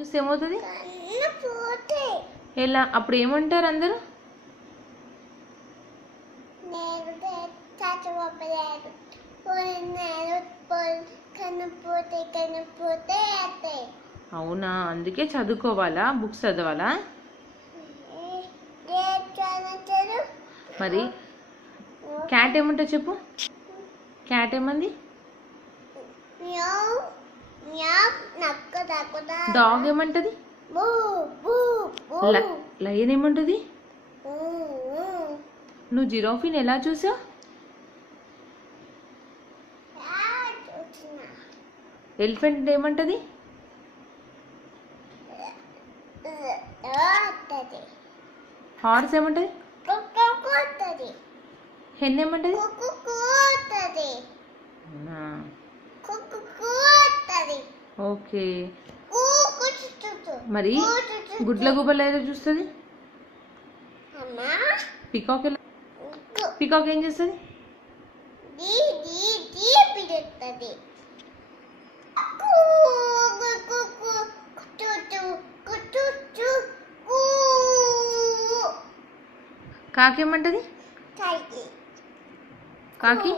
చూస్తే ఏమవుతుంది? ఎలా అప్పుడు ఏమంటారు అందరూ? అవునా, అందుకే చదువుకోవాలా, బుక్స్ చదవాలా? మరి క్యాట్ ఏమంటుంది చెప్పు? క్యాట్ ఏమంది? డాగ్ ఏమంటది? లయన్ ఏమంటది? నువ్వు జిరాఫీని ఎలా చూసావు? ఎలిఫెంట్ ఏమంటది? హార్స్ ఏమంటది? హెన్ ఏమంటది? ఓకే. మరి గుడ్ల గుబలు ఏదో చూస్తుంది? పికాక్ పికాక్ ఏం చేస్తుంది? కాకేమంటది? కాకి